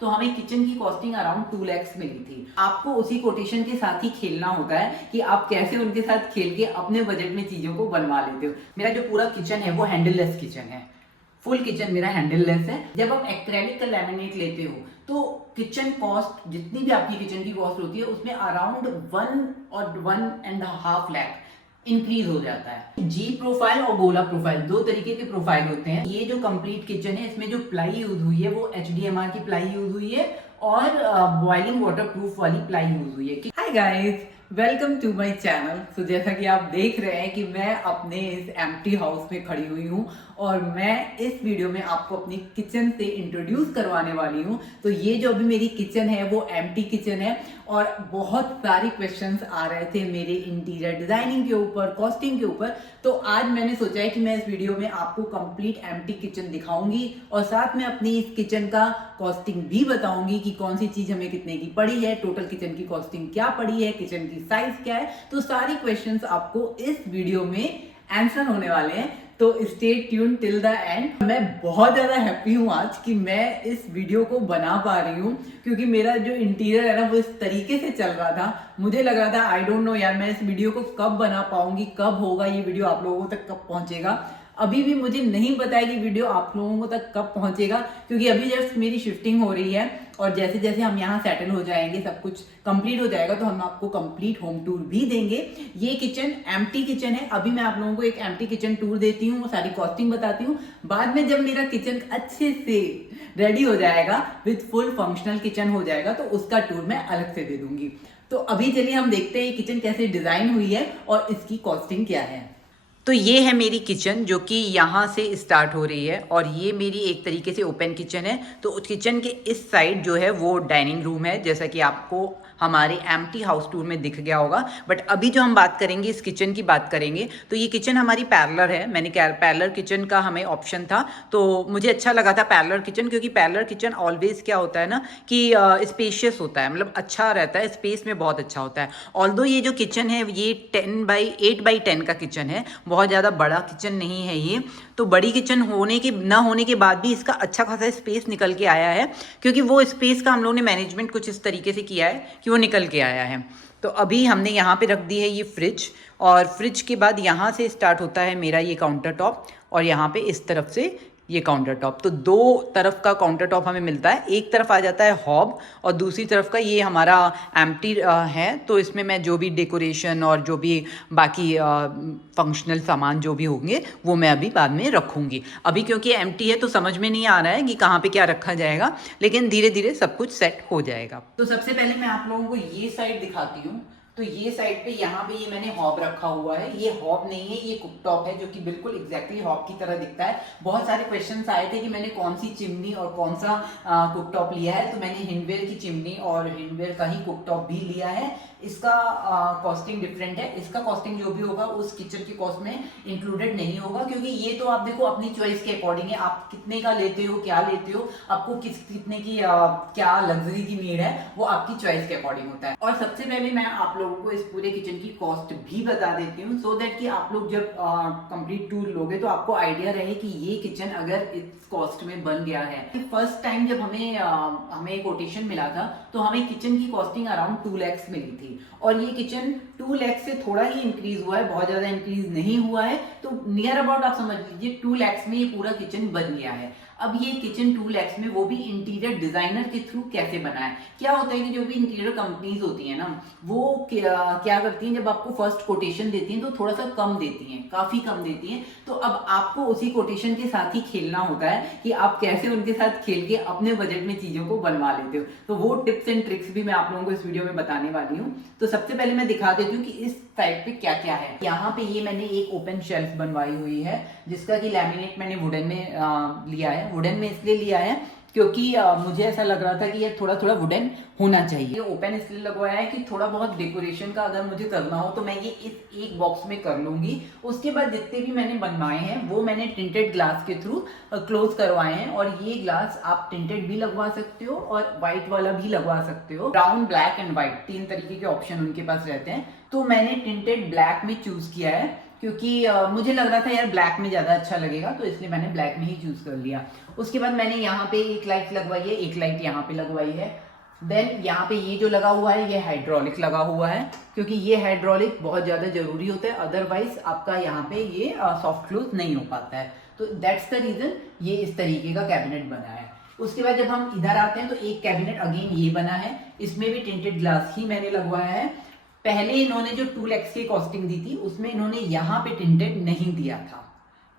तो हमें किचन की कॉस्टिंग अराउंड 2 lakhs मिली थी। आपको उसी कोटेशन के साथ ही खेलना होता है कि आप कैसे उनके साथ खेल के अपने बजट में चीजों को बनवा लेते हो। मेरा जो पूरा किचन है वो हैंडललेस किचन है, फुल किचन मेरा हैंडललेस है। जब आप एक्रेलिक का लैमिनेट लेते हो तो किचन कॉस्ट, जितनी भी आपकी किचन की कॉस्ट होती है उसमें अराउंड 1 और 1.5 लाख इंक्रीज हो जाता है। जी प्रोफाइल और गोला प्रोफाइल, दो तरीके के प्रोफाइल होते हैं। ये जो कंप्लीट किचन है इसमें जो प्लाई यूज हुई है वो HDMR की प्लाई यूज हुई है और बॉइलिंग वाटर प्रूफ वाली प्लाई यूज हुई है। Hi guys, welcome to my channel. तो जैसा कि आप देख रहे हैं कि मैं अपने इस एम्प्टी हाउस में खड़ी हुई हूँ और मैं इस वीडियो में आपको अपनी किचन से इंट्रोड्यूस करवाने वाली हूँ। तो ये जो अभी मेरी किचन है वो एम्प्टी किचन है और बहुत सारी क्वेश्चंस आ रहे थे मेरे इंटीरियर डिजाइनिंग के ऊपर, कॉस्टिंग के ऊपर। तो आज मैंने सोचा है कि मैं इस वीडियो में आपको कंप्लीट एम्प्टी किचन दिखाऊंगी और साथ में अपनी इस किचन का कॉस्टिंग भी बताऊंगी कि कौन सी चीज हमें कितने की पड़ी है, टोटल किचन की कॉस्टिंग क्या पड़ी है, किचन की साइज क्या है। तो सारी क्वेश्चंस आपको इस वीडियो में आंसर होने वाले हैं, तो stay tune till the end. मैं बहुत ज्यादा हैप्पी हूँ आज कि मैं इस वीडियो को बना पा रही हूँ, क्योंकि मेरा जो इंटीरियर है ना वो इस तरीके से चल रहा था। मुझे लग रहा था आई डोंट नो यार मैं इस वीडियो को कब बना पाऊंगी, कब होगा ये वीडियो आप लोगों तक, कब पहुंचेगा। अभी भी मुझे नहीं पता है कि वीडियो आप लोगों तक कब पहुंचेगा, क्योंकि अभी जस्ट मेरी शिफ्टिंग हो रही है और जैसे जैसे हम यहाँ सेटल हो जाएंगे, सब कुछ कंप्लीट हो जाएगा, तो हम आपको कंप्लीट होम टूर भी देंगे। ये किचन एम्प्टी किचन है। अभी मैं आप लोगों को एक एम्प्टी किचन टूर देती हूँ, सारी कॉस्टिंग बताती हूँ। बाद में जब मेरा किचन अच्छे से रेडी हो जाएगा, विथ फुल फंक्शनल किचन हो जाएगा, तो उसका टूर मैं अलग से दे दूंगी। तो अभी चलिए हम देखते हैं ये किचन कैसे डिजाइन हुई है और इसकी कॉस्टिंग क्या है। तो ये है मेरी किचन जो कि यहाँ से स्टार्ट हो रही है और ये मेरी एक तरीके से ओपन किचन है। तो उस किचन के इस साइड जो है वो डाइनिंग रूम है, जैसा कि आपको हमारे एम्प्टी हाउस टूर में दिख गया होगा। बट अभी जो हम बात करेंगे, इस किचन की बात करेंगे, तो ये किचन हमारी पैरेलर है। मैंने पैरेलर किचन का हमें ऑप्शन था, तो मुझे अच्छा लगा था पैरेलर किचन, क्योंकि पैरेलर किचन ऑलवेज क्या होता है ना कि स्पेशियस होता है, मतलब अच्छा रहता है, स्पेस में बहुत अच्छा होता है। ऑल्दो ये जो किचन है ये 8x10 का किचन है, बहुत ज़्यादा बड़ा किचन नहीं है ये। तो बड़ी किचन होने के ना होने के बाद भी इसका अच्छा खासा स्पेस निकल के आया है, क्योंकि वो स्पेस का हम लोगों ने मैनेजमेंट कुछ इस तरीके से किया है कि वो निकल के आया है। तो अभी हमने यहाँ पे रख दी है ये फ्रिज, और फ्रिज के बाद यहाँ से स्टार्ट होता है मेरा ये काउंटर टॉप, और यहाँ पे इस तरफ से ये काउंटर टॉप। तो दो तरफ का काउंटर टॉप हमें मिलता है, एक तरफ आ जाता है हॉब और दूसरी तरफ का ये हमारा एम्प्टी है। तो इसमें मैं जो भी डेकोरेशन और जो भी बाकी फंक्शनल सामान जो भी होंगे वो मैं अभी बाद में रखूँगी। अभी क्योंकि एम्प्टी है तो समझ में नहीं आ रहा है कि कहाँ पे क्या रखा जाएगा, लेकिन धीरे धीरे सब कुछ सेट हो जाएगा। तो सबसे पहले मैं आप लोगों को ये साइड दिखाती हूँ। तो ये साइड पे यहाँ पे ये मैंने हॉब रखा हुआ है। ये हॉब नहीं है, ये कुकटॉप है, जो कि बिल्कुल एग्जैक्टली हॉब की तरह दिखता है। बहुत सारे क्वेश्चंस आए थे कि मैंने कौन सी चिमनी और कौन सा कुकटॉप लिया है। तो मैंने हिंडवेयर की चिमनी और हिंडवेयर का ही कुकटॉप भी लिया है। इसका कॉस्टिंग डिफरेंट है, इसका कॉस्टिंग जो भी होगा उस किचन की कॉस्ट में इंक्लूडेड नहीं होगा, क्योंकि ये तो आप देखो अपनी चॉइस के अकॉर्डिंग है, आप कितने का लेते हो, क्या लेते हो, आपको कितने की क्या लग्जरी की नीड है, वो आपकी चॉइस के अकॉर्डिंग होता है। और सबसे पहले मैं आप लोगों को इस पूरे किचन की कॉस्ट भी बता देती हूँ, सो दैट कि आप लोग जब कंप्लीट टूर लोगे तो आपको आइडिया रहे कि ये किचन अगर इस कॉस्ट में बन गया है। फर्स्ट टाइम जब हमें कोटेशन मिला था तो हमें किचन की कॉस्टिंग अराउंड 2 lakhs मिली थी, और ये किचन 2 lakhs से थोड़ा ही इंक्रीज हुआ है, बहुत ज्यादा इंक्रीज नहीं हुआ है। तो नियर अबाउट आप समझ लीजिए 2 lakhs में ये पूरा किचन बन गया है। अब ये किचन 2 lakhs में वो भी इंटीरियर डिजाइनर के थ्रू कैसे बना है। क्या होता है कि जो भी इंटीरियर कंपनीज होती है ना, वो क्या करती हैं, जब आपको फर्स्ट कोटेशन देती हैं तो थोड़ा सा कम देती हैं, काफी कम देती हैं। तो अब आपको उसी कोटेशन के साथ ही खेलना होता है कि आप कैसे उनके साथ खेल के अपने बजट में चीजों को बनवा लेते हो। तो वो टिप्स एंड ट्रिक्स भी मैं आप लोगों को इस वीडियो में बताने वाली हूँ। तो सबसे पहले मैं दिखा देती हूँ कि इस साइड पे क्या क्या है। यहाँ पे ये मैंने एक ओपन शेल्फ बनवाई हुई है, जिसका कि लैमिनेट मैंने वुडन में लिया है। वुडन में इसलिए लिया है क्योंकि मुझे ऐसा लग रहा था कि ये थोड़ा थोड़ा वुडन होना चाहिए। ओपन इसलिए लगवाया है कि थोड़ा बहुत डेकोरेशन का अगर मुझे करना हो तो मैं ये इस एक बॉक्स में कर लूंगी। उसके बाद जितने भी मैंने बनवाए हैं वो मैंने टिंटेड ग्लास के थ्रू क्लोज करवाए हैं, और ये ग्लास आप टिंटेड भी लगवा सकते हो और व्हाइट वाला भी लगवा सकते हो। ब्राउन, ब्लैक एंड व्हाइट, तीन तरीके के ऑप्शन उनके पास रहते हैं। तो मैंने टिंटेड ब्लैक में चूज किया है, क्योंकि मुझे लग रहा था यार ब्लैक में ज़्यादा अच्छा लगेगा, तो इसलिए मैंने ब्लैक में ही चूज़ कर लिया। उसके बाद मैंने यहाँ पे एक लाइट लगवाई है, एक लाइट यहाँ पे लगवाई है। देन यहाँ पे ये जो लगा हुआ है ये हाइड्रोलिक लगा हुआ है, क्योंकि ये हाइड्रोलिक बहुत ज़्यादा ज़रूरी होता है, अदरवाइज आपका यहाँ पे ये सॉफ्ट क्लोज नहीं हो पाता है। तो दैट्स द रीज़न ये इस तरीके का कैबिनेट बना है। उसके बाद जब हम इधर आते हैं तो एक कैबिनेट अगेन ये बना है, इसमें भी टिंटेड ग्लास ही मैंने लगवाया है। पहले इन्होंने जो 2 lakhs की कॉस्टिंग दी थी उसमें इन्होंने यहाँ पे टिंटेड नहीं दिया था,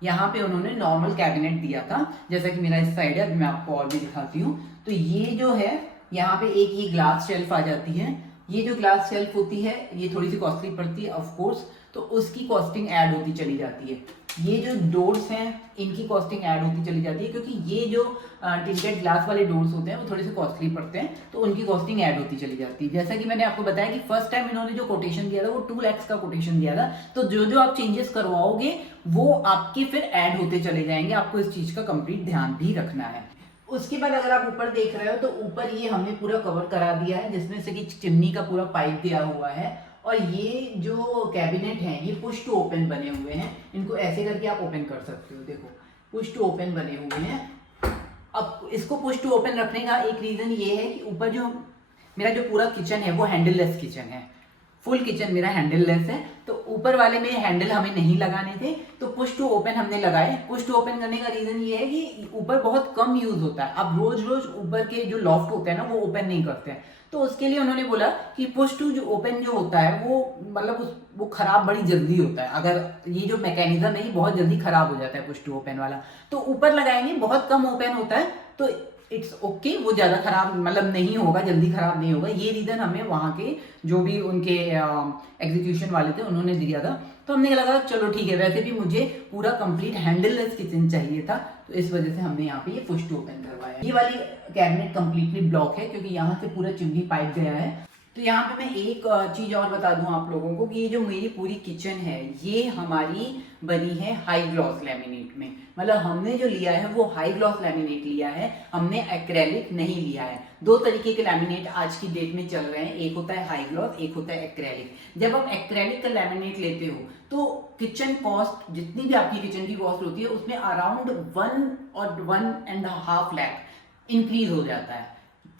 यहाँ पे उन्होंने नॉर्मल कैबिनेट दिया था, जैसा कि मेरा इस साइड है, मैं आपको और भी दिखाती हूँ। तो ये जो है यहाँ पे एक ये ग्लास शेल्फ आ जाती है, ये जो ग्लास शेल्फ होती है ये थोड़ी सी कॉस्टली पड़ती है ऑफ कोर्स, तो उसकी कॉस्टिंग ऐड होती चली जाती है। ये जो डोर्स हैं इनकी कॉस्टिंग ऐड होती चली जाती है, क्योंकि ये जो टिंटेड ग्लास वाले डोर्स होते हैं वो थोड़े से कॉस्टली पड़ते हैं, तो उनकी कॉस्टिंग ऐड होती चली जाती है। जैसा कि मैंने आपको बताया कि फर्स्ट टाइम इन्होंने जो कोटेशन दिया था वो 2 lakhs का कोटेशन दिया था, तो जो जो आप चेंजेस करवाओगे वो आपके फिर ऐड होते चले जाएंगे, आपको इस चीज का कंप्लीट ध्यान भी रखना है। उसके बाद अगर आप ऊपर देख रहे हो तो ऊपर ये हमने पूरा कवर करा दिया है, जिसमें से कि चिमनी का पूरा पाइप दिया हुआ है। और ये जो कैबिनेट हैं ये पुश टू ओपन बने हुए हैं, इनको ऐसे करके आप ओपन कर सकते हो, देखो पुश टू ओपन बने हुए हैं। अब इसको पुश टू ओपन रखने का एक रीजन ये है कि ऊपर जो मेरा जो पूरा किचन है वो हैंडल-लेस किचन है, फुल किचन मेरा हैंडल लेस है, तो ऊपर वाले में हैंडल हमें नहीं लगाने थे, तो पुश टू ओपन हमने लगाए। पुश टू ओपन करने का रीजन ये है कि ऊपर बहुत कम यूज होता है, अब रोज रोज ऊपर के जो लॉफ्ट होते हैं ना वो ओपन नहीं करते हैं, तो उसके लिए उन्होंने बोला कि पुश टू जो ओपन जो होता है वो मतलब वो खराब बड़ी जल्दी होता है, अगर ये जो मैकेनिज्म है ये बहुत जल्दी खराब हो जाता है पुश टू ओपन वाला, तो ऊपर लगाएंगे बहुत कम ओपन होता है, तो इट्स ओके वो ज़्यादा खराब मतलब नहीं होगा, जल्दी खराब नहीं होगा। ये रीज़न हमें वहाँ के जो भी उनके एग्जीक्यूशन वाले थे उन्होंने दिया था, तो हमने लगा चलो ठीक है, वैसे भी मुझे पूरा कंप्लीट हैंडल-लेस किचन चाहिए था, तो इस वजह से हमने यहाँ पे ये पुश टू ओपन करवाया। ये वाली कैबिनेट कंप्लीटली ब्लॉक है क्योंकि यहाँ से पूरा चिमनी पाइप गया है। तो यहाँ पे मैं एक चीज़ और बता दूं आप लोगों को कि ये जो मेरी पूरी किचन है ये हमारी बनी है हाई ग्लॉस लैमिनेट में, मतलब हमने जो लिया है वो हाई ग्लॉस लैमिनेट लिया है, हमने एक्रेलिक नहीं लिया है। 2 तरीके के लैमिनेट आज की डेट में चल रहे हैं, एक होता है हाई ग्लॉस, एक होता है एक्रेलिक। जब आप एक्रेलिक का लैमिनेट लेते हो तो किचन कॉस्ट जितनी भी आपकी किचन की कॉस्ट होती है उसमें अराउंड 1 और 1.5 लाख इंक्रीज हो जाता है,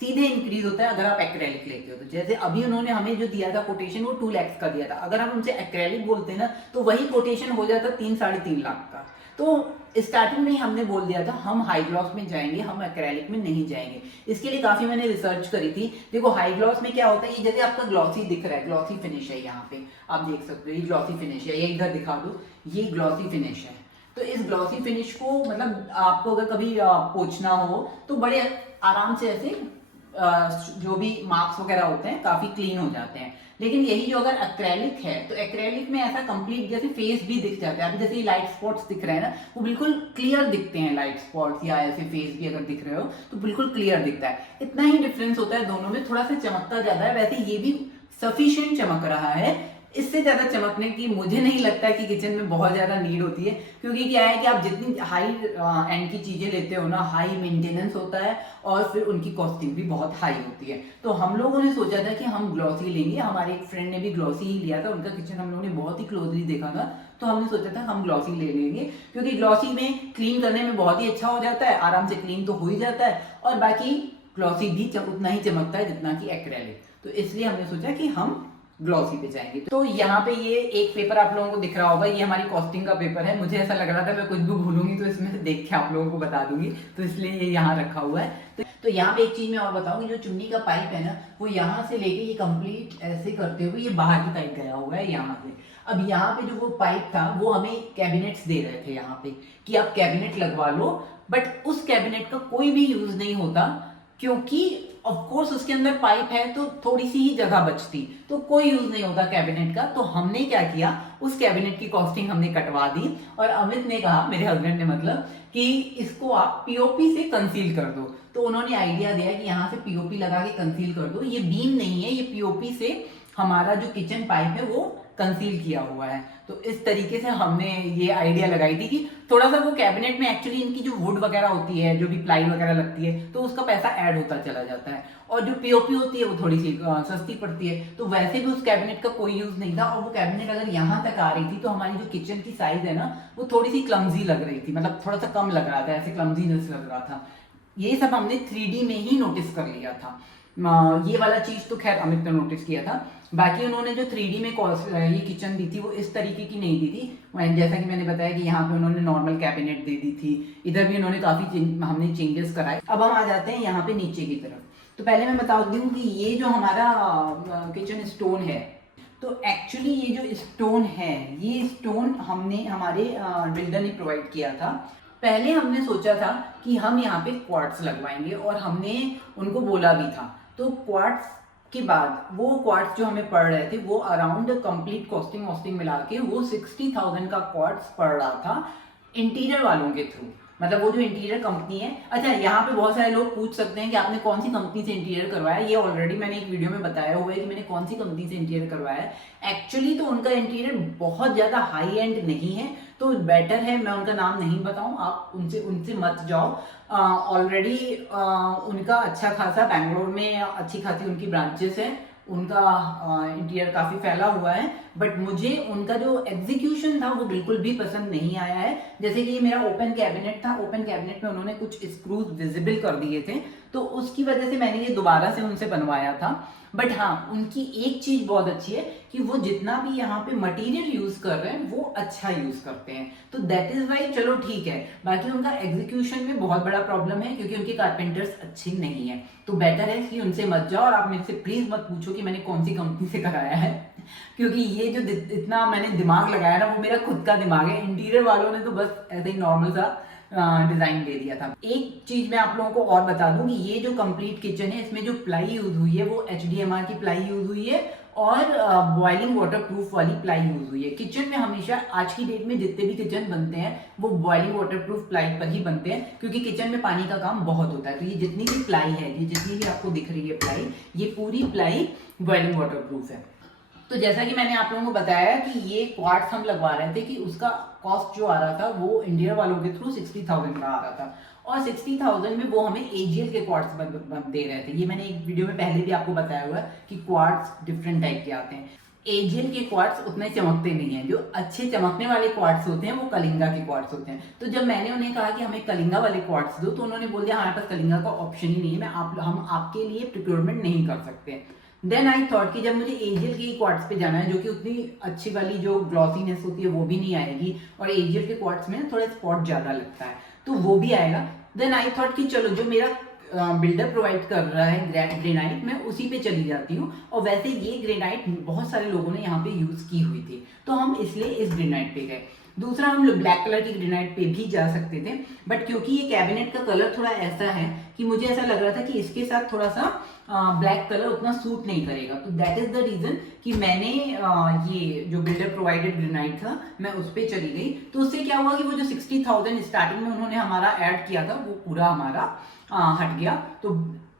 सीधे इंक्रीज होता है अगर आप एक्रेलिक लेते हो। तो जैसे अभी उन्होंने हमें जो दिया था कोटेशन वो 2 lakhs का दिया था, अगर हम उनसे एक्रेलिक बोलते हैं ना तो वही कोटेशन हो जाता 3-3.5 लाख का। तो स्टार्टिंग में ही हमने बोल दिया था हम हाई ग्लॉस में जाएंगे, हम एक्रेलिक में नहीं जाएंगे। इसके लिए काफी मैंने रिसर्च करी थी। देखो हाई ग्लॉस में क्या होता है, ये जैसे आपका ग्लॉसी दिख रहा है, ग्लॉसी फिनिश है, यहाँ पे आप देख सकते हो ये ग्लॉसी फिनिश है, ये इधर दिखा दो, ये ग्लॉसी फिनिश है। तो इस ग्लॉसी फिनिश को मतलब आपको अगर कभी पोंछना हो तो बड़े आराम से ऐसे जो भी मार्क्स वगैरह होते हैं काफी क्लीन हो जाते हैं। लेकिन यही जो अगर एक्रेलिक है तो एक्रेलिक में ऐसा कंप्लीट जैसे फेस भी दिख जाता है, अभी जैसे लाइट स्पॉट्स दिख रहे हैं ना वो बिल्कुल क्लियर दिखते हैं, लाइट स्पॉट्स या ऐसे फेस भी अगर दिख रहे हो तो बिल्कुल क्लियर दिखता है। इतना ही डिफरेंस होता है दोनों में, थोड़ा सा चमकता ज्यादा है, वैसे ये भी सफिशिएंट चमक रहा है। इससे ज्यादा चमकने की मुझे नहीं लगता है कि किचन में बहुत ज्यादा नीड होती है, क्योंकि क्या है कि आप जितनी हाई एंड की चीजें लेते हो ना हाई मेंटेनेंस होता है और फिर उनकी कॉस्टिंग भी बहुत हाई होती है। तो हम लोगों ने सोचा था कि हम ग्लॉसी लेंगे, हमारे एक फ्रेंड ने भी ग्लॉसी ही लिया था, उनका किचन हम लोगों ने बहुत ही क्लोजली देखा था, तो हमने सोचा था हम ग्लॉसी ले लेंगे, क्योंकि ग्लॉसी में क्लीन करने में बहुत ही अच्छा हो जाता है, आराम से क्लीन तो हो ही जाता है, और बाकी ग्लॉसी भी उतना ही चमकता है जितना कि एक्रेलिक। तो इसलिए हमने सोचा कि हम ग्लॉसी पे जाएंगे। तो यहाँ पे ये एक पेपर आप लोगों को दिख रहा होगा, ये हमारी कॉस्टिंग का पेपर है। मुझे ऐसा लग रहा था मैं कुछ भी भूलूंगी तो इसमें से देख के आप लोगों को बता दूंगी, तो इसलिए ये यहाँ रखा हुआ है। तो यहाँ पे एक चीज मैं और बताऊंगी, जो चुन्नी का पाइप है ना वो यहाँ से लेके ये कंप्लीट ऐसे करते हुए ये बाहर की साइड गया हुआ है यहाँ से। अब यहाँ पे जो वो पाइप था वो हमें कैबिनेट्स दे रहे थे यहाँ पे कि आप कैबिनेट लगवा लो, बट उस कैबिनेट का कोई भी यूज नहीं होता, क्योंकि ऑफ कोर्स उसके अंदर पाइप है तो थोड़ी सी ही जगह बचती, तो कोई यूज नहीं होता कैबिनेट का। तो हमने क्या किया, उस कैबिनेट की कॉस्टिंग हमने कटवा दी, और अमित ने कहा, मेरे हस्बैंड ने मतलब, कि इसको आप पीओपी से कंसील कर दो। तो उन्होंने आइडिया दिया कि यहाँ से पीओपी लगा के कंसील कर दो, ये बीम नहीं है, ये पीओपी से हमारा जो किचन पाइप है वो कंसील किया हुआ है। तो इस तरीके से हमने ये आइडिया लगाई थी कि थोड़ा सा वो कैबिनेट में एक्चुअली इनकी जो वुड वगैरह होती है, जो भी प्लाई वगैरह लगती है, तो उसका पैसा ऐड होता चला जाता है और जो पीओपी होती है वो थोड़ी सी सस्ती पड़ती है। तो वैसे भी उस कैबिनेट का कोई यूज नहीं था और वो कैबिनेट अगर यहाँ तक आ रही थी तो हमारी जो किचन की साइज है ना वो थोड़ी सी क्लमजी लग रही थी, मतलब थोड़ा सा कम लग रहा था, ऐसे क्लमजीनेस लग रहा था। ये सब हमने 3D में ही नोटिस कर लिया था। ये वाला चीज तो खैर अमित ने नोटिस किया था। बाकी उन्होंने जो 3D में ये किचन दी थी वो इस तरीके की नहीं दी थी। जैसा कि मैंने बताया कि यहाँ पे उन्होंने नॉर्मल कैबिनेट दे दी थी, इधर भी उन्होंने काफी हमने चेंजेस कराए। अब हम आ जाते हैं यहाँ पे नीचे की तरफ। तो पहले मैं बता दूं कि ये जो हमारा किचन स्टोन है, तो एक्चुअली ये जो स्टोन है, ये स्टोन हमने हमारे बिल्डर ने प्रोवाइड किया था। पहले हमने सोचा था कि हम यहाँ पे क्वार्ट्स लगवाएंगे और हमने उनको बोला भी था। तो क्वार्ट्स के बाद वो क्वार्ट्स जो हमें पड़ रहे थे वो अराउंड कंप्लीट कॉस्टिंग वॉस्टिंग मिला के वो 60,000 का क्वार्ट्स पड़ रहा था इंटीरियर वालों के थ्रू, मतलब वो जो इंटीरियर कंपनी है। अच्छा, यहाँ पे बहुत सारे लोग पूछ सकते हैं कि आपने कौन सी कंपनी से इंटीरियर करवाया। ये ऑलरेडी मैंने एक वीडियो में बताया हुआ है कि मैंने कौन सी कंपनी से इंटीरियर करवाया है। एक्चुअली तो उनका इंटीरियर बहुत ज़्यादा हाई एंड नहीं है, तो बेटर है मैं उनका नाम नहीं बताऊं, आप उनसे मत जाओ। ऑलरेडी उनका अच्छा खासा बैंगलोर में अच्छी खासी उनकी ब्रांचेस है, उनका इंटीरियर काफ़ी फैला हुआ है। बट मुझे उनका जो एग्जीक्यूशन था वो बिल्कुल भी पसंद नहीं आया है। जैसे कि ये मेरा ओपन कैबिनेट था, ओपन कैबिनेट में उन्होंने कुछ स्क्रूज विजिबल कर दिए थे, तो उसकी वजह से मैंने ये दोबारा से उनसे बनवाया था। बट हाँ, उनकी एक चीज बहुत अच्छी है कि वो जितना भी यहाँ पे मटेरियल यूज कर रहे हैं वो अच्छा यूज करते हैं, तो दैट इज वाई चलो ठीक है। बाकी उनका एग्जीक्यूशन में बहुत बड़ा प्रॉब्लम है क्योंकि उनके कारपेंटर्स अच्छे नहीं है। तो बेटर है कि उनसे मत जाओ और आप मेरे से प्लीज मत पूछो कि मैंने कौन सी कंपनी से कराया है क्योंकि ये जो इतना मैंने दिमाग लगाया ना वो मेरा खुद का दिमाग है। इंटीरियर वालों ने तो बस ऐसे ही नॉर्मल सा डिजाइन दे दिया था। एक चीज मैं आप लोगों को और बता दूं कि ये जो कंप्लीट किचन है इसमें जो प्लाई यूज हुई है वो HDMR की प्लाई यूज हुई है और बॉइलिंग वाटर प्रूफ वाली प्लाई यूज हुई है। किचन में हमेशा आज की डेट में जितने भी किचन बनते हैं वो बॉइलिंग वाटर प्रूफ प्लाई पर ही बनते हैं क्योंकि किचन में पानी का काम बहुत होता है। तो ये जितनी भी प्लाई है, ये जितनी भी आपको दिख रही है प्लाई, ये पूरी प्लाई बॉइलिंग वाटर प्रूफ है। तो जैसा कि मैंने आप लोगों को बताया कि ये क्वार्ट्स हम लगवा रहे थे कि उसका कॉस्ट जो आ रहा था वो इंडिया वालों के थ्रू 60,000 का आ रहा था और 60,000 में वो हमें AGL के क्वार्ट्स दे रहे थे। ये मैंने एक वीडियो में पहले भी आपको बताया हुआ है कि क्वार्ट्स डिफरेंट टाइप के आते हैं। AGL के क्वार्ट्स उतने चमकते नहीं हैं, जो अच्छे चमकने वाले क्वार्ट्स होते हैं वो कलिंगा के क्वार्ट्स होते हैं। तो जब मैंने उन्हें कहा कि हमें कलिंगा वाले क्वार्ट्स दो तो उन्होंने बोल दिया हमारे पास कलिंगा का ऑप्शन ही नहीं है, हम आपके लिए प्रिक्योरमेंट नहीं कर सकते। देन आई थॉट कि जब मुझे AGL के क्वार्ट्स पे जाना है जो कि उतनी अच्छी वाली जो ग्लॉसीनेस होती है वो भी नहीं आएगी और AGL के क्वार्ट्स में थोड़ा स्पॉट ज्यादा लगता है तो वो भी आएगा। देन आई थॉट कि चलो जो मेरा बिल्डर प्रोवाइड कर रहा है ग्रेनाइट, मैं उसी पे चली जाती हूँ। और वैसे ये ग्रेनाइट बहुत सारे लोगों ने यहाँ पे यूज की हुई थी तो हम इसलिए इस ग्रेनाइट पे गए। दूसरा, हम लोग ब्लैक कलर की ग्रेनाइट पे भी जा सकते थे बट क्योंकि ये कैबिनेट का कलर थोड़ा ऐसा है कि मुझे ऐसा लग रहा था कि इसके साथ थोड़ा सा ब्लैक कलर उतना सूट नहीं करेगा, तो दैट इज द रीजन कि मैंने ये जो बिल्डर प्रोवाइडेड ग्रेनाइट था मैं उस पर चली गई। तो उससे क्या हुआ कि वो जो 60,000 स्टार्टिंग में उन्होंने हमारा ऐड किया था वो पूरा हमारा हट गया। तो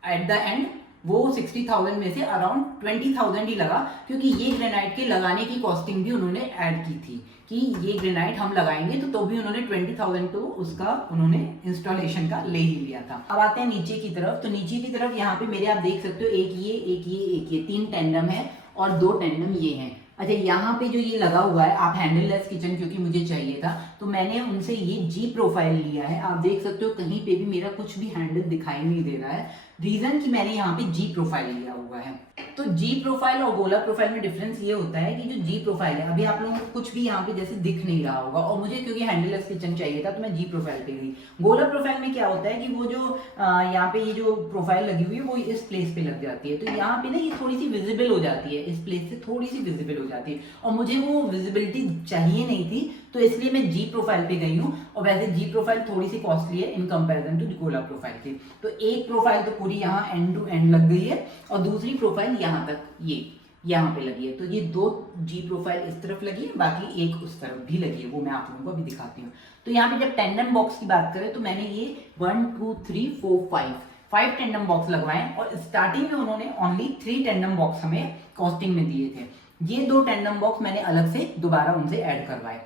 एट द एंड वो 60,000 में से अराउंड 20,000 ही लगा क्योंकि ये ग्रेनाइट के लगाने की कॉस्टिंग भी उन्होंने ऐड की थी कि ये ग्रेनाइट हम लगाएंगे तो भी उन्होंने 20,000 तो उसका उन्होंने इंस्टॉलेशन का ले ही लिया था। अब आते हैं नीचे की तरफ। तो नीचे की तरफ यहाँ पे मेरे आप देख सकते हो एक ये 3 टेंडम है और 2 टेंडम ये हैं। अच्छा, यहाँ पे जो ये लगा हुआ है आप हैंडल लेस किचन क्योंकि मुझे चाहिए था तो मैंने उनसे ये G प्रोफाइल लिया है। आप देख सकते हो कहीं पे भी मेरा कुछ भी हैंडल दिखाई नहीं दे रहा है, रीजन कि मैंने यहाँ पे G प्रोफाइल लिया हुआ है। तो G प्रोफाइल और गोला प्रोफाइल में डिफरेंस ये होता है कि जो G प्रोफाइल है अभी आप लोगों को कुछ भी यहाँ पे जैसे दिख नहीं रहा होगा और मुझे क्योंकि हैंडललेस किचन चाहिए था तो मैं G प्रोफाइल पे गई। गोला प्रोफाइल में क्या होता है कि वो जो यहाँ पे ये जो प्रोफाइल लगी हुई है वो इस प्लेस पे लग जाती है तो यहाँ पे ना ये थोड़ी सी विजिबल हो जाती है, इस प्लेस से थोड़ी सी विजिबल हो जाती है और मुझे वो विजिबिलिटी चाहिए नहीं थी तो इसलिए मैं G प्रोफाइल पे गई हूँ। और वैसे G प्रोफाइल थोड़ी सी कॉस्टली है इन कंपैरिजन टू गोला प्रोफाइल की। तो एक प्रोफाइल तो पूरी यहाँ एंड टू एंड लग गई है और दूसरी प्रोफाइल यहाँ तक ये यहाँ पे लगी है। तो ये 2 G प्रोफाइल इस तरफ लगी है, बाकी एक उस तरफ भी लगी है, वो मैं आप लोगों को अभी दिखाती हूँ। तो यहाँ पे जब टेंडम बॉक्स की बात करें तो मैंने ये 1 2 3 4 5 टेंडम बॉक्स लगवाए और स्टार्टिंग में उन्होंने ओनली 3 टेंडम बॉक्स हमें कॉस्टिंग में दिए थे। ये 2 टेंडम बॉक्स मैंने अलग से दोबारा उनसे ऐड करवाए।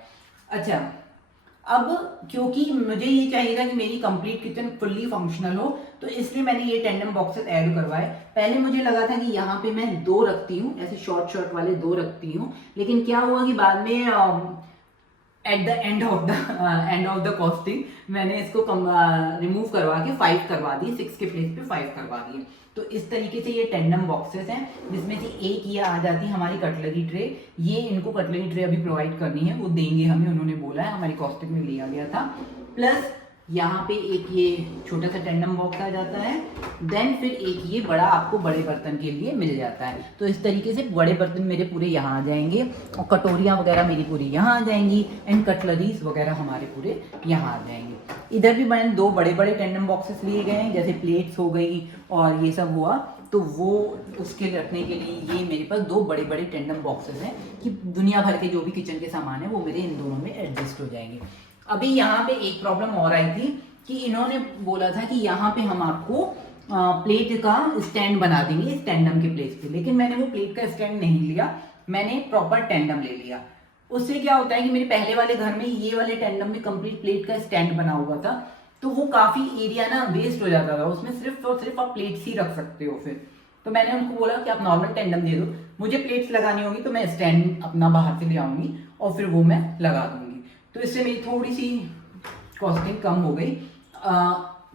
अच्छा, अब क्योंकि मुझे ये चाहिए था कि मेरी कंप्लीट किचन फुल्ली फंक्शनल हो, तो इसलिए मैंने ये टेंडम बॉक्सेस ऐड करवाए। पहले मुझे लगा था कि यहाँ पे मैं 2 रखती हूँ, ऐसे शॉर्ट शॉर्ट वाले 2 रखती हूँ, लेकिन क्या हुआ कि बाद में at the end of the costing मैंने इसको रिमूव करवा के 5 करवा दिए, 6 के प्लेस पे 5 करवा दिए। तो इस तरीके से ये टेंडम बॉक्सेस हैं, जिसमें से एक ये आ जाती है हमारी कटलरी ट्रे। ये इनको कटलरी ट्रे अभी प्रोवाइड करनी है, वो देंगे हमें, उन्होंने बोला है, हमारी कॉस्टिंग में लिया गया था। प्लस यहाँ पे एक ये छोटा सा टेंडम बॉक्स आ जाता है, देन फिर एक ये बड़ा आपको बड़े बर्तन के लिए मिल जाता है। तो इस तरीके से बड़े बर्तन मेरे पूरे यहाँ आ जाएंगे, और कटोरियाँ वगैरह मेरी पूरी यहाँ आ जाएंगी, एंड कटलरीज वगैरह हमारे पूरे यहाँ आ जाएंगे। इधर भी मैंने 2 बड़े बड़े टेंडम बॉक्सेस लिए गए हैं, जैसे प्लेट्स हो गई और ये सब हुआ, तो वो उसके रखने के लिए ये मेरे पास 2 बड़े बड़े टेंडम बॉक्सेस हैं कि दुनिया भर के जो भी किचन के सामान है वो मेरे इन दोनों में एडजस्ट हो जाएंगे। अभी यहाँ पे एक प्रॉब्लम और आई थी कि इन्होंने बोला था कि यहाँ पे हम आपको प्लेट का स्टैंड बना देंगे इस टेंडम के प्लेस पे, लेकिन मैंने वो प्लेट का स्टैंड नहीं लिया, मैंने प्रॉपर टेंडम ले लिया। उससे क्या होता है कि मेरे पहले वाले घर में ये वाले टेंडम में कंप्लीट प्लेट का स्टैंड बना हुआ था, तो वो काफ़ी एरिया ना वेस्ट हो जाता था, उसमें सिर्फ और सिर्फ आप प्लेट्स ही रख सकते हो फिर। तो मैंने उनको बोला कि आप नॉर्मल टेंडम दे दो, मुझे प्लेट्स लगानी होगी तो मैं स्टैंड अपना बाहर से ले आऊँगी और फिर वो मैं लगा दूँगी। तो इससे मेरी थोड़ी सी कॉस्टिंग कम हो गई।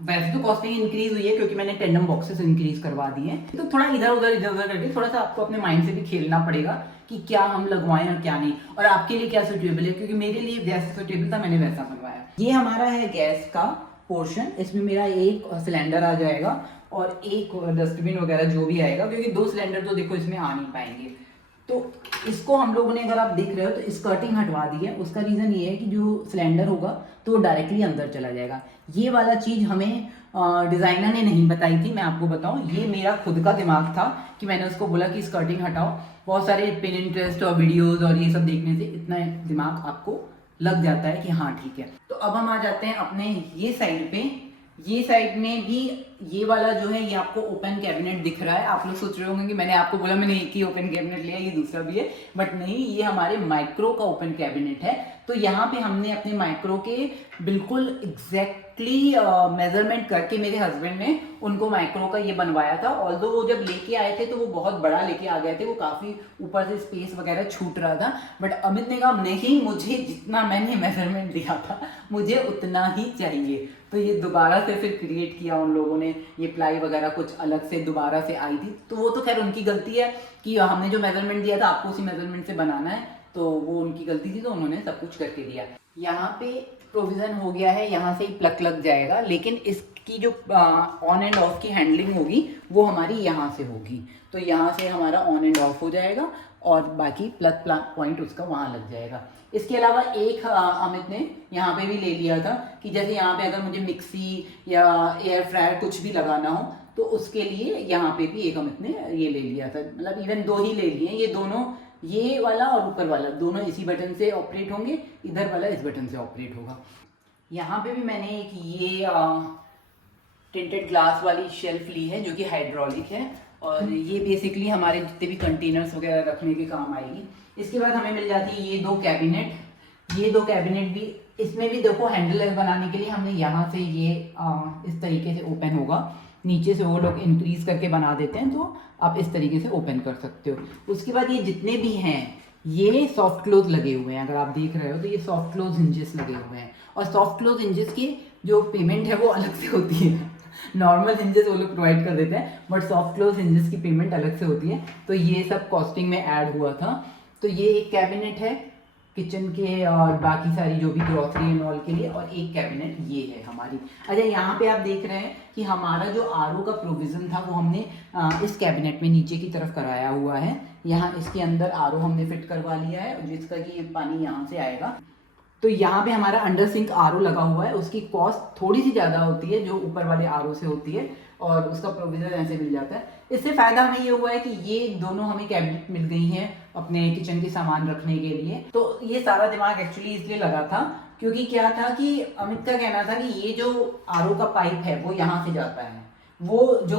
वैसे तो कॉस्टिंग इंक्रीज हुई है क्योंकि मैंने टेंडम बॉक्सेस इंक्रीज करवा दिए हैं, तो थोड़ा इधर उधर करके थोड़ा सा आपको अपने माइंड से भी खेलना पड़ेगा कि क्या हम लगवाएं और क्या नहीं, और आपके लिए क्या सुटेबल है, क्योंकि मेरे लिए जैसा सुटेबल था मैंने वैसा बनवाया। ये हमारा है गैस का पोर्शन, इसमें मेरा एक सिलेंडर आ जाएगा और एक डस्टबिन वगैरह जो भी आएगा, क्योंकि 2 सिलेंडर तो देखो इसमें आ नहीं पाएंगे। तो इसको हम लोगों ने, अगर आप देख रहे हो तो स्कर्टिंग हटवा दी है, उसका रीज़न ये है कि जो सिलेंडर होगा तो वो डायरेक्टली अंदर चला जाएगा। ये वाला चीज़ हमें डिज़ाइनर ने नहीं बताई थी, मैं आपको बताऊं, ये मेरा खुद का दिमाग था कि मैंने उसको बोला कि स्कर्टिंग हटाओ। बहुत सारे पिनिंटरेस्ट और वीडियोज़ और ये सब देखने से इतना दिमाग आपको लग जाता है कि हाँ ठीक है। तो अब हम आ जाते हैं अपने ये साइड पे। ये साइड में भी ये वाला जो है ये आपको ओपन कैबिनेट दिख रहा है। आप लोग सोच रहे होंगे कि मैंने आपको बोला मैंने एक ही ओपन कैबिनेट लिया, ये दूसरा भी है, बट नहीं, ये हमारे माइक्रो का ओपन कैबिनेट है। तो यहाँ पे हमने अपने माइक्रो के बिल्कुल एग्जैक्टली मेजरमेंट करके, मेरे हस्बैंड ने उनको माइक्रो का ये बनवाया था। ऑल्दो वो जब लेके आए थे तो वो बहुत बड़ा लेके आ गए थे, वो काफ़ी ऊपर से स्पेस वगैरह छूट रहा था, बट अमित ने कहा नहीं, मुझे जितना मैंने मेजरमेंट दिया था मुझे उतना ही चाहिए। तो ये दोबारा से फिर क्रिएट किया उन लोगों ने, ये प्लाई वगैरह कुछ अलग से दोबारा से आई थी, तो वो तो खैर उनकी गलती है कि हमने जो मेजरमेंट दिया था आपको उसी मेजरमेंट से बनाना है, तो वो उनकी गलती थी, तो उन्होंने सब कुछ करके दिया। यहाँ पे प्रोविज़न हो गया है, यहाँ से ही प्लग लग जाएगा, लेकिन इसकी जो ऑन एंड ऑफ की हैंडलिंग होगी वो हमारी यहाँ से होगी। तो यहाँ से हमारा ऑन एंड ऑफ हो जाएगा और बाकी प्लग पॉइंट उसका वहाँ लग जाएगा। इसके अलावा एक अमित ने यहाँ पे भी ले लिया था कि जैसे यहाँ पे अगर मुझे मिक्सी या एयर फ्रायर कुछ भी लगाना हो तो उसके लिए यहाँ पे भी एक अमित ने ये ले लिया था, मतलब इवन 2 ही ले लिए। ये दोनों, ये वाला और ऊपर वाला, दोनों इसी बटन से ऑपरेट होंगे, इधर वाला इस बटन से ऑपरेट होगा। यहाँ पे भी मैंने एक ये टिंटेड ग्लास वाली शेल्फ ली है जो कि हाइड्रोलिक है, और ये बेसिकली हमारे जितने भी कंटेनर्स वगैरह रखने के काम आएगी। इसके बाद हमें मिल जाती है ये 2 कैबिनेट। ये 2 कैबिनेट भी, इसमें भी देखो हैंडल बनाने के लिए हमने यहाँ से ये इस तरीके से ओपन होगा, नीचे से वो लोग इंक्रीज करके बना देते हैं, तो आप इस तरीके से ओपन कर सकते हो। उसके बाद ये जितने भी हैं ये सॉफ्ट क्लोज लगे हुए हैं, अगर आप देख रहे हो तो ये सॉफ्ट क्लोज हिंजेस लगे हुए हैं, और सॉफ्ट क्लोज हिंजेस की जो पेमेंट है वो अलग से होती है। नॉर्मल हिंजेस वो लोग प्रोवाइड कर देते हैं, बट सॉफ्ट क्लोज हिंजेस की पेमेंट अलग से होती है। तो ये सब कॉस्टिंग में ऐड हुआ था। तो ये एक कैबिनेट है किचन के और बाकी सारी जो भी ग्रॉसरी एंड ऑल के लिए, और एक कैबिनेट ये है हमारी। अच्छा, यहाँ पे आप देख रहे हैं कि हमारा जो आरओ का प्रोविज़न था वो हमने इस कैबिनेट में नीचे की तरफ कराया हुआ है। यहाँ इसके अंदर आरओ हमने फिट करवा लिया है, जिसका कि ये पानी यहाँ से आएगा। तो यहाँ पे हमारा अंडर सिंक आरओ लगा हुआ है, उसकी कॉस्ट थोड़ी सी ज़्यादा होती है जो ऊपर वाले आरओ से होती है, और उसका प्रोविज़न ऐसे मिल जाता है। इससे फ़ायदा हमें ये हुआ है कि ये दोनों हमें कैबिनेट मिल गई हैं अपने किचन के सामान रखने के लिए। तो ये सारा दिमाग एक्चुअली इसलिए लगा था क्योंकि क्या था कि अमित का कहना था कि ये जो आरओ का पाइप है वो यहाँ से जाता है, वो जो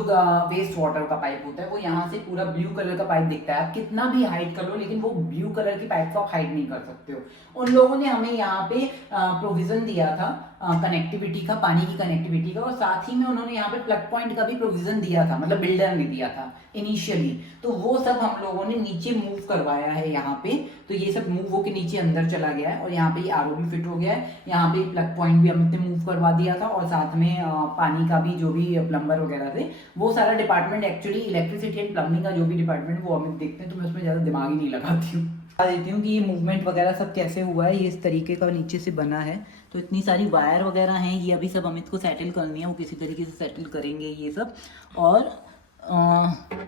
वेस्ट वाटर का पाइप होता है वो यहाँ से पूरा ब्लू कलर का पाइप दिखता है। आप कितना भी हाइड कर लो लेकिन वो ब्लू कलर की पाइप को आप हाइड नहीं कर सकते हो। उन लोगों ने हमें यहाँ पे प्रोविजन दिया था कनेक्टिविटी का, पानी की कनेक्टिविटी का, और साथ ही में उन्होंने यहाँ पे प्लग पॉइंट का भी प्रोविजन दिया था, मतलब बिल्डर ने दिया था इनिशियली। तो वो सब हम लोगों ने नीचे मूव करवाया है यहाँ पे। तो ये सब मूव होकर नीचे अंदर चला गया है और यहाँ पे आरओ भी फिट हो गया है। यहाँ पे प्लग पॉइंट भी हमने मूव करवा दिया था और साथ में पानी का भी जो भी प्लम्बर वगैरह थे वो सारा department, actually electricity and plumbing का जो भी डिपार्टमेंट वो हम देखते हैं, तो मैं उसमें ज़्यादा दिमाग ही नहीं लगाती हूँ। बता देती हूँ कि ये मूवमेंट वगैरह सब कैसे हुआ है। ये इस तरीके का नीचे से बना है, तो इतनी सारी वायर वगैरह हैं, ये अभी सब अमित को सेटल करनी है, वो किसी तरीके से सेटल करेंगे ये सब। और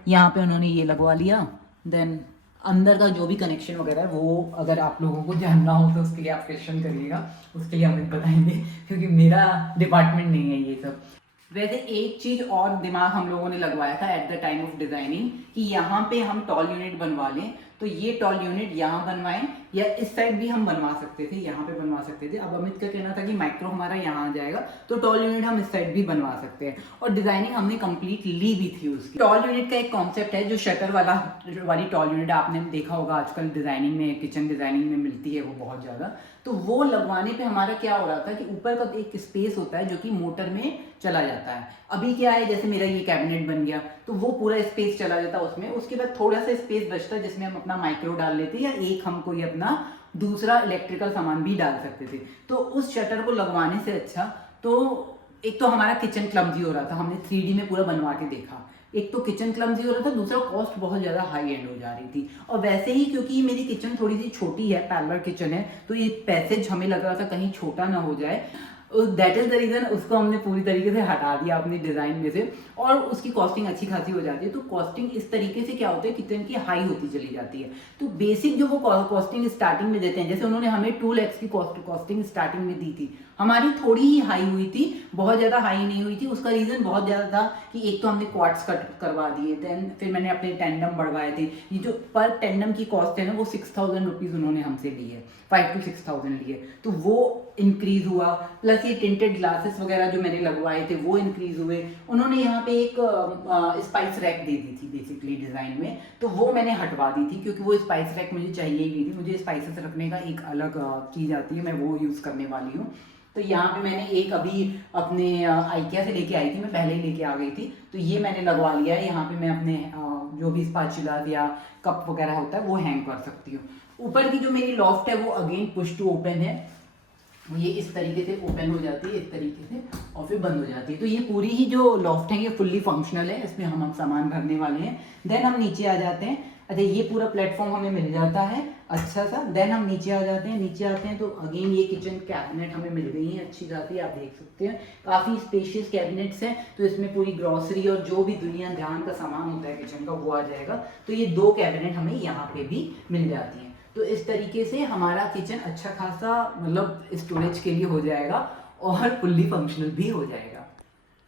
यहाँ पे उन्होंने ये लगवा लिया। देन अंदर का जो भी कनेक्शन वगैरह है वो अगर आप लोगों को जानना हो तो उसके लिए आप क्वेश्चन करिएगा, उसके लिए अमित बताएंगे क्योंकि मेरा डिपार्टमेंट नहीं है ये सब। वैसे एक चीज और दिमाग हम लोगों ने लगवाया था at the time of designing कि यहाँ पे हम टॉल यूनिट बनवा लें, तो ये टॉल यूनिट यहाँ बनवाएं या इस साइड भी हम बनवा सकते थे, यहाँ पे बनवा सकते थे। अब अमित का कहना था कि माइक्रो हमारा यहाँ आ जाएगा तो टॉल यूनिट हम इस साइड भी बनवा सकते हैं, और डिजाइनिंग हमने कंप्लीट ली भी थी उसकी। टॉल यूनिट का एक कॉन्सेप्ट है जो शटर वाली टॉल यूनिट आपने देखा होगा आजकल डिजाइनिंग में, किचन डिजाइनिंग में मिलती है वो बहुत ज्यादा। तो वो लगवाने पे हमारा क्या हो रहा था कि ऊपर का एक स्पेस होता है जो कि मोटर में चला जाता है। अभी क्या है, जैसे मेरा ये कैबिनेट बन गया तो वो पूरा स्पेस चला जाता है उसमें, उसके बाद थोड़ा सा स्पेस बचता है जिसमें हम अपना माइक्रो डाल लेते या एक हम कोई अपना दूसरा इलेक्ट्रिकल सामान भी डाल सकते थे। तो उस शटर को लगवाने से अच्छा, तो एक तो हमारा किचन क्लमजी हो रहा था, हमने 3D में पूरा बनवा के देखा, एक तो किचन क्लमजी हो रहा था, दूसरा कॉस्ट बहुत ज़्यादा हाई एंड हो जा रही थी। और वैसे ही क्योंकि मेरी किचन थोड़ी सी छोटी है, पैरेलल किचन है, तो ये पैसेज हमें लग रहा था कहीं छोटा ना हो जाए। दैट इज द रीजन उसको हमने पूरी तरीके से हटा दिया अपनी डिजाइन में से, और उसकी कॉस्टिंग अच्छी खासी हो जाती है। तो कॉस्टिंग इस तरीके से क्या होता है, किचन की हाई होती चली जाती है। तो बेसिक जो वो कॉस्टिंग स्टार्टिंग में देते हैं, जैसे उन्होंने हमें 2 lakhs की कॉस्टिंग स्टार्टिंग में दी थी, हमारी थोड़ी ही हाई हुई थी, बहुत ज़्यादा हाई नहीं हुई थी। उसका रीज़न बहुत ज़्यादा था कि एक तो हमने क्वार्ट्स कट करवा दिए, देन फिर मैंने अपने टेंडम बढ़वाए थे। ये जो पर टेंडम की कॉस्ट है ना वो 6000 रुपीज़ उन्होंने हमसे ली है, 5 to 6000 लिए, तो वो इंक्रीज हुआ। प्लस ये टिंटेड ग्लासेस वगैरह जो मैंने लगवाए थे वो इंक्रीज हुए। उन्होंने यहाँ पे एक स्पाइस रैक दे दी थी बेसिकली डिज़ाइन में, तो वो मैंने हटवा दी थी क्योंकि वो स्पाइस रैक मुझे चाहिए ही नहीं थी। मुझे स्पाइसेस रखने का एक अलग चीज़ आती है, मैं वो यूज़ करने वाली हूँ। तो यहाँ पे मैंने एक अभी अपने आइकिया से लेके आई थी, मैं पहले ही लेके आ गई थी, तो ये मैंने लगवा लिया है। यहाँ पे मैं अपने जो भी स्पैचुला या कप वगैरह होता है वो हैंग कर सकती हूँ। ऊपर की जो मेरी लॉफ्ट है वो अगेन पुश टू ओपन है, ये इस तरीके से ओपन हो जाती है, इस तरीके से, और फिर बंद हो जाती है। तो ये पूरी ही जो लॉफ्ट है ये फुल्ली फंक्शनल है, इसमें हम सामान भरने वाले हैं। देन हम नीचे आ जाते हैं। अच्छा, ये पूरा प्लेटफॉर्म हमें मिल जाता है अच्छा सा। देन हम नीचे आ जाते हैं। नीचे आते हैं तो अगेन ये किचन कैबिनेट हमें मिल गई है अच्छी खासी, आप देख सकते हैं काफ़ी स्पेशियस कैबिनेट्स हैं। तो इसमें पूरी ग्रॉसरी और जो भी दुनिया जहान का सामान होता है किचन का वो आ जाएगा। तो ये 2 कैबिनेट हमें यहाँ पे भी मिल जाती हैं। तो इस तरीके से हमारा किचन अच्छा खासा मतलब स्टोरेज के लिए हो जाएगा और फुल्ली फंक्शनल भी हो जाएगा।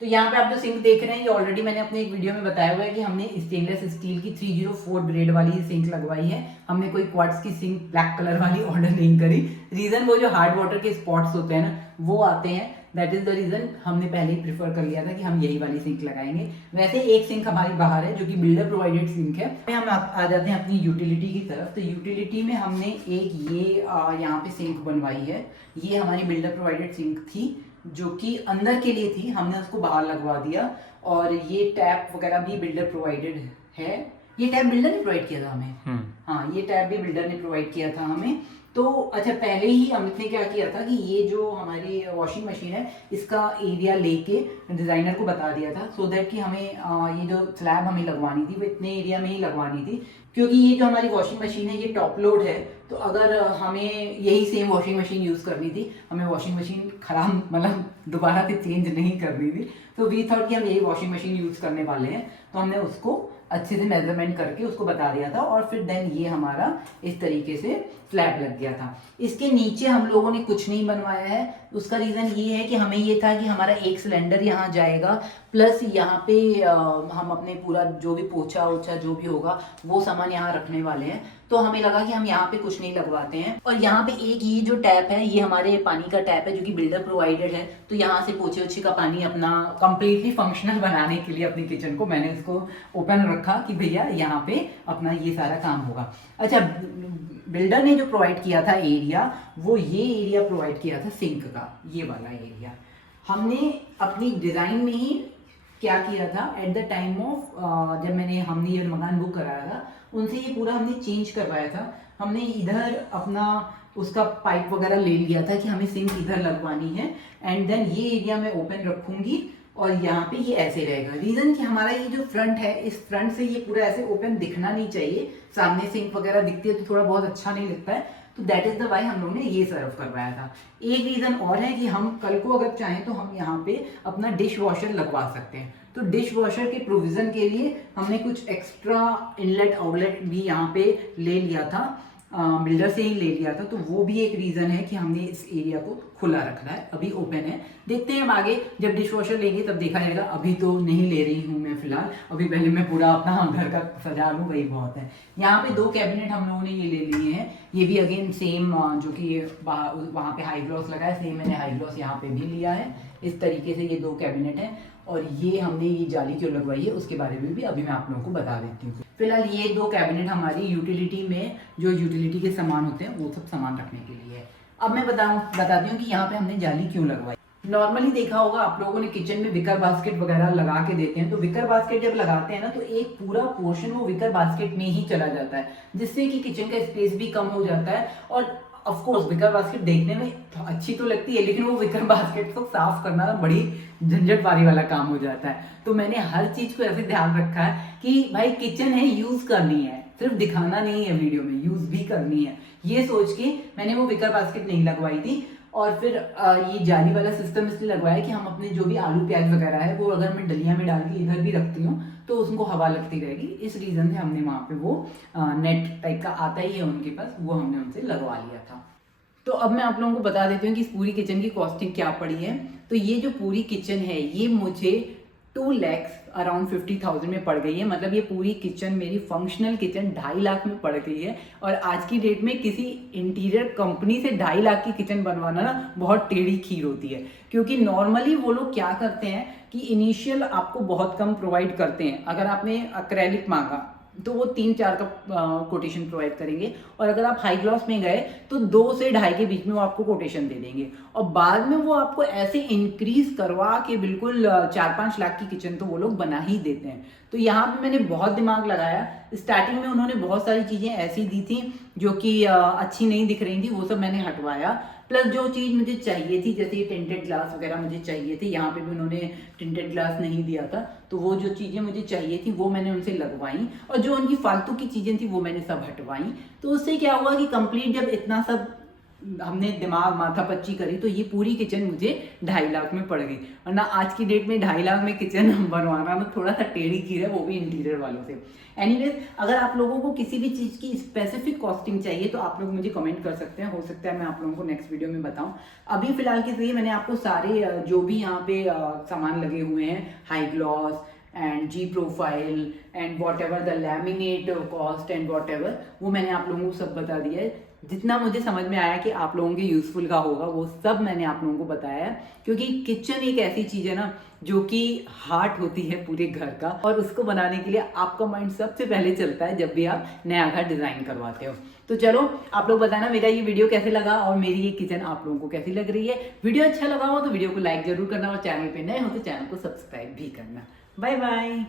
तो यहाँ पे आप जो सिंक देख रहे हैं ये ऑलरेडी मैंने अपने एक वीडियो में बताया हुआ है कि हमने स्टेनलेस स्टील की 304 ग्रेड वाली सिंक लगवाई है। हमने कोई क्वार्ट्ज की सिंक ब्लैक कलर वाली ऑर्डर नहीं करी। रीज़न वो जो हार्ड वाटर के स्पॉट्स होते हैं ना वो आते हैं, दैट इज द रीज़न हमने पहले ही प्रेफर कर लिया था कि हम यही वाली सिंक लगाएंगे। वैसे एक सिंक हमारी बाहर है जो कि बिल्डर प्रोवाइडेड सिंक है। हम आ जाते हैं अपनी यूटिलिटी की तरफ। तो यूटिलिटी में हमने एक ये यहाँ पे सिंक बनवाई है। ये हमारी बिल्डर प्रोवाइडेड सिंक थी जो कि अंदर के लिए थी, हमने उसको बाहर लगवा दिया। और ये टैप वगैरह भी बिल्डर प्रोवाइडेड है। ये टैप बिल्डर ने प्रोवाइड किया था हमें। हाँ, ये टैप भी बिल्डर ने प्रोवाइड किया था हमें। तो अच्छा, पहले ही अमित ने क्या किया था कि ये जो हमारी वॉशिंग मशीन है इसका एरिया लेके डिज़ाइनर को बता दिया था, सो दैट कि हमें ये जो स्लैब हमें लगवानी थी वो इतने एरिया में ही लगवानी थी। क्योंकि ये जो हमारी वॉशिंग मशीन है ये टॉप लोड है, तो अगर हमें यही सेम वॉशिंग मशीन यूज़ करनी थी, हमें वॉशिंग मशीन खराब मतलब दोबारा से चेंज नहीं करनी थी, तो वी थॉट कि हम यही वॉशिंग मशीन यूज़ करने वाले हैं। तो हमने उसको अच्छे से मेजरमेंट करके उसको बता दिया था और फिर देन ये हमारा इस तरीके से स्लैब लग गया था। इसके नीचे हम लोगों ने कुछ नहीं बनवाया है, उसका रीज़न ये है कि हमें ये था कि हमारा एक सिलेंडर यहाँ जाएगा, प्लस यहाँ पे हम अपने पूरा जो भी पोछा ओछा जो भी होगा वो सामान यहाँ रखने वाले हैं। तो हमें लगा कि हम यहाँ पे कुछ नहीं लगवाते हैं। और यहाँ पे एक ये जो टैप है ये हमारे पानी का टैप है जो कि बिल्डर प्रोवाइडेड है। तो यहाँ से पोछे ओछे का पानी अपना कंप्लीटली फंक्शनल बनाने के लिए अपनी किचन को मैंने इसको ओपन रखा कि भैया यहाँ पे अपना ये सारा काम होगा। अच्छा, बिल्डर ने जो प्रोवाइड किया था एरिया, वो ये एरिया प्रोवाइड किया था सिंक का, ये वाला एरिया। हमने अपनी डिज़ाइन में ही क्या किया था, एट द टाइम ऑफ जब हमने ये मकान बुक कराया था उनसे ये पूरा हमने चेंज करवाया था। हमने इधर अपना उसका पाइप वगैरह ले लिया था कि हमें सिंक इधर लगवानी है, एंड देन ये एरिया मैं ओपन रखूंगी और यहाँ पे ये ऐसे रहेगा। रीज़न कि हमारा ये जो फ्रंट है, इस फ्रंट से ये पूरा ऐसे ओपन दिखना नहीं चाहिए। सामने सिंक वगैरह दिखती है तो थोड़ा बहुत अच्छा नहीं लगता है, तो दैट इज द वाई हम लोगों ने ये सर्व करवाया था। एक रीज़न और है कि हम कल को अगर चाहें तो हम यहाँ पे अपना डिश वॉशर लगवा सकते हैं। तो डिश वॉशर के प्रोविज़न के लिए हमने कुछ एक्स्ट्रा इनलेट आउटलेट भी यहाँ पे ले लिया था, बिल्डर से ही ले लिया था। तो वो भी एक रीज़न है कि हमने इस एरिया को खुला रखना है, अभी ओपन है। देखते हैं अब आगे जब डिश वॉशर लेंगे तब देखा जाएगा, अभी तो नहीं ले रही हूँ मैं फिलहाल। अभी पहले मैं पूरा अपना घर का सजा लूँ, वही बहुत है। यहाँ पे 2 कैबिनेट हम लोगों ने ये ले लिए हैं। ये भी अगेन सेम जो कि वहाँ पे हाई ग्लॉस लगा है, सेम मैंने हाई ग्लॉस यहाँ पे भी लिया है। इस तरीके से ये 2 कैबिनेट हैं। और ये हमने ये जाली क्यों लगवाई है उसके बारे में भी अभी मैं आप लोगों को बता देती हूँ। फिलहाल ये 2 कैबिनेट हमारी यूटिलिटी में जो यूटिलिटी के सामान होते हैं वो सब सामान रखने के लिए है। अब मैं बताती हूँ कि यहाँ पे हमने जाली क्यों लगवाई। नॉर्मली देखा होगा आप लोगों ने किचन में विकर बास्केट वगैरह लगा के देते हैं, तो विकर बास्केट जब लगाते हैं ना तो एक पूरा पोर्शन वो विकर बास्केट में ही चला जाता है, जिससे कि किचन का स्पेस भी कम हो जाता है। और ऑफ कोर्स विकर बास्केट देखने में अच्छी तो लगती है, लेकिन वो विकर बास्केट को साफ करना बड़ी झंझटवारी वाला काम हो जाता है। तो मैंने हर चीज को ऐसे ध्यान रखा है कि भाई किचन है, यूज करनी है, सिर्फ दिखाना नहीं है वीडियो में, यूज भी करनी है। ये सोच के मैंने वो विकर बास्केट नहीं लगवाई थी। और फिर ये जाली वाला सिस्टम इसलिए लगवाया कि हम अपने जो भी आलू प्याज वगैरह है वो अगर मैं डलिया में डाल के इधर भी रखती हूँ तो उसको हवा लगती रहेगी। इस रीज़न से हमने वहाँ पे वो नेट टाइप का आता ही है उनके पास, वो हमने उनसे लगवा लिया था। तो अब मैं आप लोगों को बता देती हूँ कि इस पूरी किचन की कॉस्टिंग क्या पड़ी है। तो ये जो पूरी किचन है ये मुझे 2 लाख अराउंड 50,000 में पड़ गई है। मतलब ये पूरी किचन, मेरी फंक्शनल किचन 2.5 लाख में पड़ गई है। और आज की डेट में किसी इंटीरियर कंपनी से 2.5 लाख की किचन बनवाना ना बहुत टेढ़ी खीर होती है, क्योंकि नॉर्मली वो लोग क्या करते हैं कि इनिशियल आपको बहुत कम प्रोवाइड करते हैं। अगर आपने एक्रेलिक मांगा तो वो 3-4 का कोटेशन प्रोवाइड करेंगे, और अगर आप हाई ग्लॉस में गए तो 2 से 2.5 के बीच में वो आपको कोटेशन दे देंगे। और बाद में वो आपको ऐसे इंक्रीज करवा के बिल्कुल 4-5 लाख की किचन तो वो लोग बना ही देते हैं। तो यहाँ पे मैंने बहुत दिमाग लगाया। स्टार्टिंग में उन्होंने बहुत सारी चीज़ें ऐसी दी थी जो कि अच्छी नहीं दिख रही थी, वो सब मैंने हटवाया। प्लस जो चीज़ मुझे चाहिए थी, जैसे ये टिंटेड ग्लास वगैरह मुझे चाहिए थे, यहाँ पे भी उन्होंने टिंटेड ग्लास नहीं दिया था, तो वो जो चीज़ें मुझे चाहिए थी वो मैंने उनसे लगवाई। और जो उनकी फालतू की चीज़ें थी वो मैंने सब हटवाई। तो उससे क्या हुआ कि कंप्लीट जब इतना सब हमने दिमाग माथापच्ची करी तो ये पूरी किचन मुझे 2.5 लाख में पड़ गई। वरना आज की डेट में 2.5 लाख में किचन बनवाना ना थोड़ा सा टेढ़ी खीर है, वो भी इंटीरियर वालों से। एनीवेज, अगर आप लोगों को किसी भी चीज़ की स्पेसिफिक कॉस्टिंग चाहिए तो आप लोग मुझे कमेंट कर सकते हैं, हो सकता है मैं आप लोगों को नेक्स्ट वीडियो में बताऊं। अभी फिलहाल के लिए मैंने आपको सारे जो भी यहाँ पे सामान लगे हुए हैं, high gloss and G profile and whatever the laminate cost and whatever, वो मैंने आप लोगों को सब बता दिया है। जितना मुझे समझ में आया कि आप लोगों के यूज़फुल का होगा वो सब मैंने आप लोगों को बताया है। क्योंकि किचन एक ऐसी चीज़ है ना जो कि हार्ट होती है पूरे घर का, और उसको बनाने के लिए आपका माइंड सबसे पहले चलता है जब भी आप नया घर डिज़ाइन करवाते हो। तो चलो आप लोग बताना मेरा ये वीडियो कैसे लगा और मेरी ये किचन आप लोगों को कैसी लग रही है। वीडियो अच्छा लगा हो तो वीडियो को लाइक जरूर करना, और चैनल पे नए हो तो चैनल को सब्सक्राइब भी करना। Bye bye.